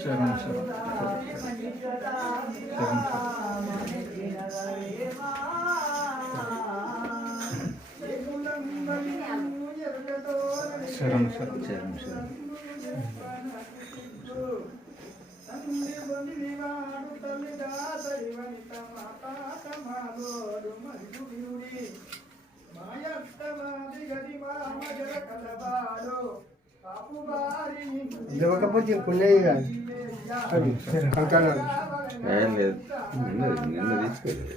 శరణం శరణం శరణం శరణం శరణం శరణం ఇవ్వకపోతే ఇంకున్నాయి అది కంకణాలు ఏం లేదు నిన్న నిన్న తీసుకోలేదు.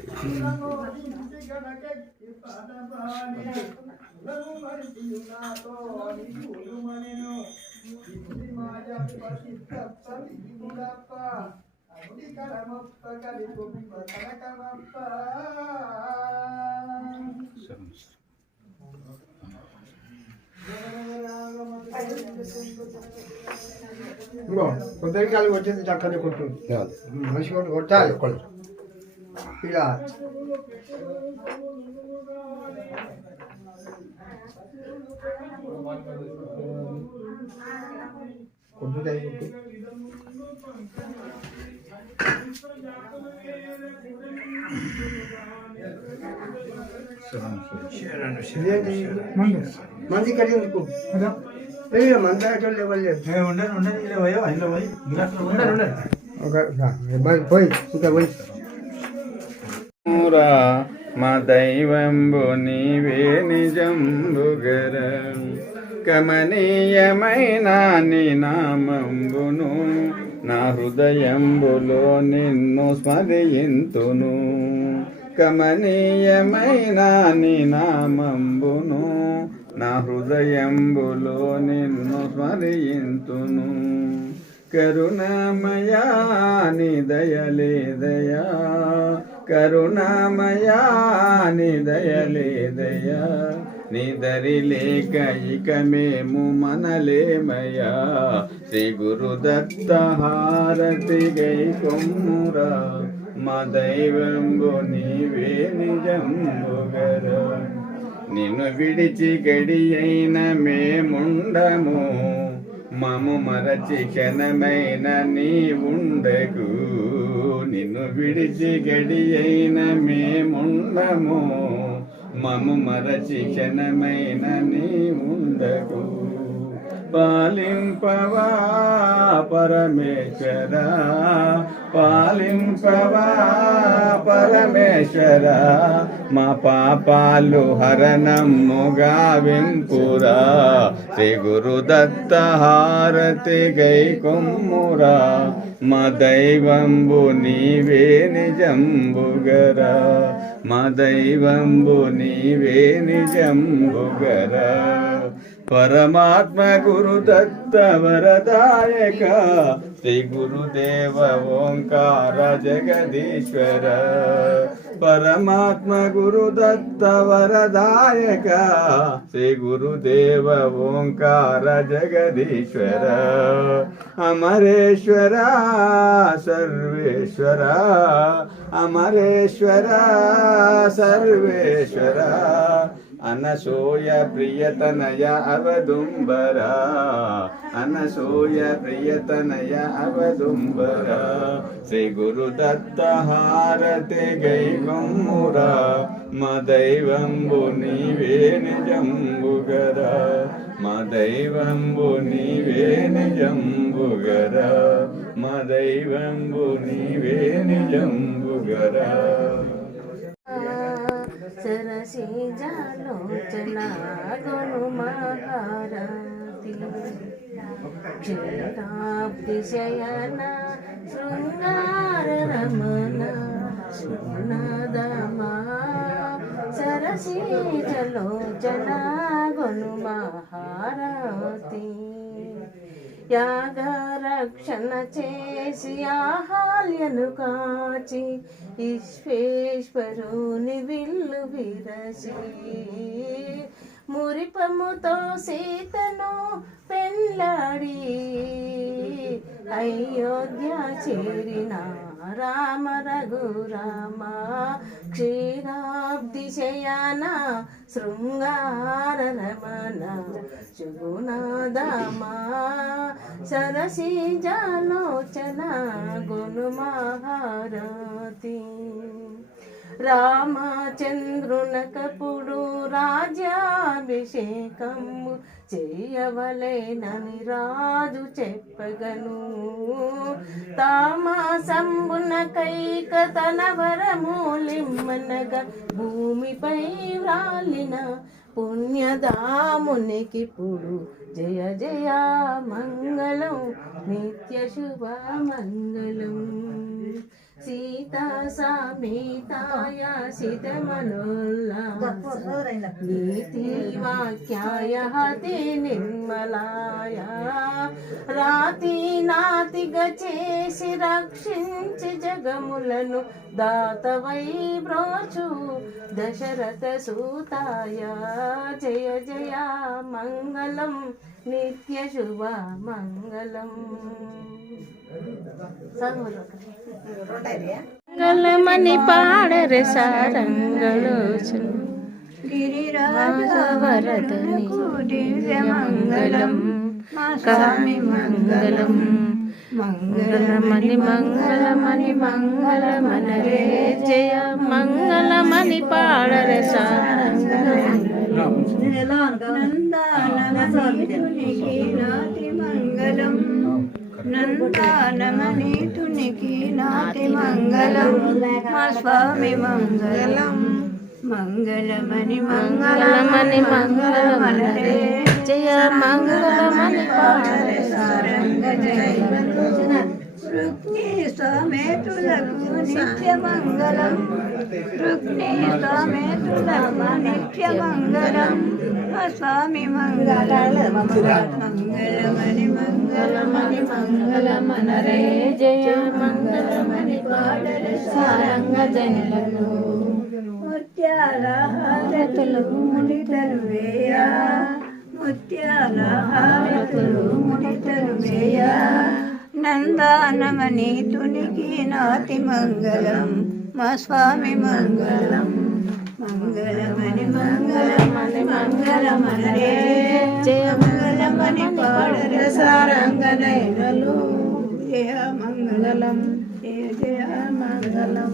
శరణం ఇంకో కొబ్బరికాయలు వచ్చేసి చక్కని కొట్టు మనిషి కొట్టు కొట్టాలి ఇక కొట్టుతాయి కొట్టు శరణం శరణం ఇదేంటి మంది కడి ఎందుకు మంది అటోళ్ళు ఎవరు లేరు? ఉండరు ఉండరు ఇలా పోయా ఇలా పోయి ఒక ఇంకా మా దైవంబు నీవే నిజంబుగర. కమనీయమైన నీ నామంబును నా హృదయంబులో నిన్ను స్మరింతును. కమనీయమైన నీ నామంబును నా హృదయంబులో నిన్ను స్మరింతును. కరుణామయా నిదయలేదయా దయలే దయా కరుణామయా ని దయలే దయా లేక ఇక మేము మనలేమయా శ్రీ గురుదత్త హారతి గై కొమ్మురా మా దైవంబు నీవే నిజంబుగర నిన్ను విడిచి గడి అయిన మేముండము. మము మరచి క్షణమైన నీ ఉండకు నిన్ను విడిచి గడి అయిన మేముండము. మము మరచి క్షణమైన నీ ఉండకు పాలింపవా పరమేశ్వర? పాలింపవా పరమేశ్వర? మా పాపాలు హరణముగా వింపురా. శ్రీ గురుదత్త హారతి గై కొమ్మురా. మా దైవంబు నీవే నిజంబుగరా. మా దైవంబు నీవే నిజంబుగరా. परमात्मा गुरु दत्त वरदायक श्री गुरुदेव ओंकार जगदीश्वर परमात्मा गुरु दत्त वरदायक श्री गुरुदेव ओंकार जगदीश्वर अमरेश्वरा, सर्वेश्वरा। अमरेश्वरा, सर्वेश्वरा। అవదుంబర. అనసూయ ప్రియతనయ అవదుంబర. శ్రీ గురుదత్త హారతి గై కొమ్మురా మా దైవంబు నీవే నిజంబుగర. మా దైవంబు నీవే నిజంబుగర. మా దైవంబు నీవే నిజంబుగర సరసీజాలోచన గురు మహారాతి క్షీరాబ్ది శయన శృంగార రమణ శృణదమా సరసీజలోచన గురు మహారాతి. యాగరక్షణ చేసి ఆహాల్యను కాచి ఈశ్వేశ్వరుని విల్లు విరసి. మురిపముతో సీతను పెళ్ళాడి. అయోధ్య చేరిన రామ రఘురామ క్షీరాబ్ది శయన శృంగార రమణ శుభునాదామా సరసీజాలోచన గుణమహారతి రామచంద్రునకపుడు రాజ్యాభిషేకము చేయవలేనని రాజు చెప్పగను. తామాసంబున కైక తన వరమూలిమ్మనగా భూమిపై వ్రాలిన పుణ్యదామునికి పుడు జయ జయ మంగళం నిత్య శుభ మంగళం. సీతా సమేతాయ సితమనోల్లాస నీతి నిర్మలాయ. రాతి నాతిగా చేసి రక్షించి జగములను దాతవై బ్రోచు దశరథ సూతాయ. జయ జయ మంగళం నిత్య శుభ మంగళం మంగళమని పాడర సారంగలోచన వరదని మంగళం స్వామి మంగళం. మంగళమని మంగళమని మంగళమనరే జయ. మంగళమని పాడర సారంగలం మంగళం నందానమనీతునికి నాటి మంగళం మా స్వామి మంగళం. మంగళమని మంగళమని మంగళమనరే. జయ మంగళమని పాడర సారంగ జయ. రుక్మి స్వామేతులకు నిత్య మంగళం రుక్మి స్వామేతులకు నిత్య మంగళం మా స్వామి మంగళం మంగళమని మంగళమని మంగళమనరే జయ మంగళమని పాడర సారంగ జనులకు ముత్యాల హారతులు ముడితలు వేయ ముత్యాల హారతులు ముడితలు వేయ నందానమని తునికి నాతి మంగళం మా స్వామి మంగళం మంగళమని మంగళమని మంగళమనరే జయ మంగళమని పాడర సారంగనైనలు జయ మంగళం జయ జయ మంగళం